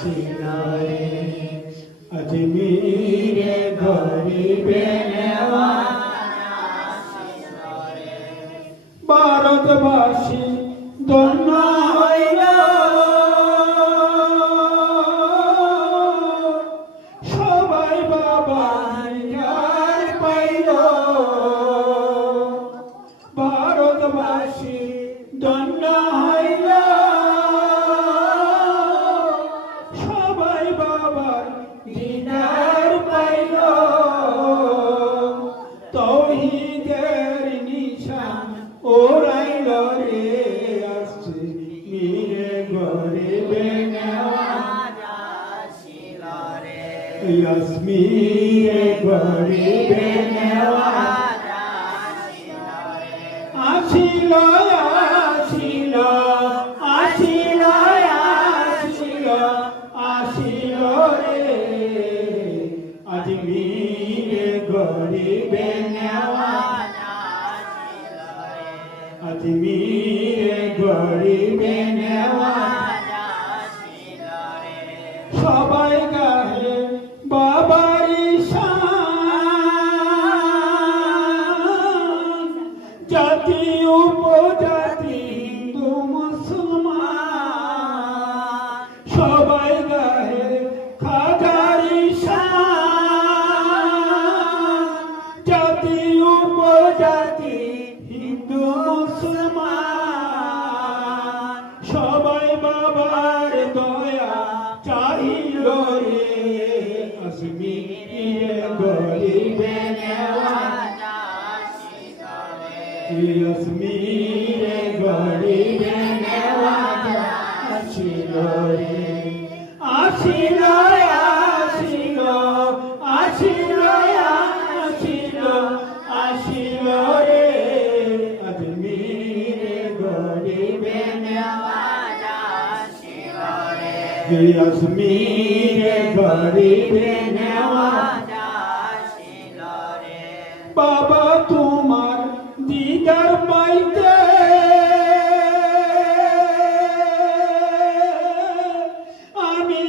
ছিল রে আজমিরে গরিবে ভারতবাসী ধন্য হইল সবাই বাবার দিদার পাইল ভারতবাসী ধন্য হইল সবাই বাবার দিদার পাইল তাওহীদের নিশান ওরাইল রে আজমিরে গরিবে নেওয়াজ আসিল রে আজমিরে গরিবে নেওয়াজ আসিল আসিল আসিল আসিল আসিল রে আজমিরে গরিবে নেওয়াজ আজমিরে গরিবে নেওয়াজ সবাই গাহে বাবারি শান জাতি উপজাতি হিন্দু মুসলমান সবাই গাহে খাজারি শান জাতি উপজাতি হিন্দু মুসলমান সবাই বাবার দয়া চাইল রে আজমিরে গরিবে নেওয়াজ আজমিরে গরিবে নেওয়াজ আসিল রে আসিল আসিল আসিল আসিল আসিল রে আজমিরে গরিবে নেওয়াজ আসিল রে আজমিরে গরিবে নেওয়াজ আসিল রে বাবা তোমার দিদার পাইতে আমি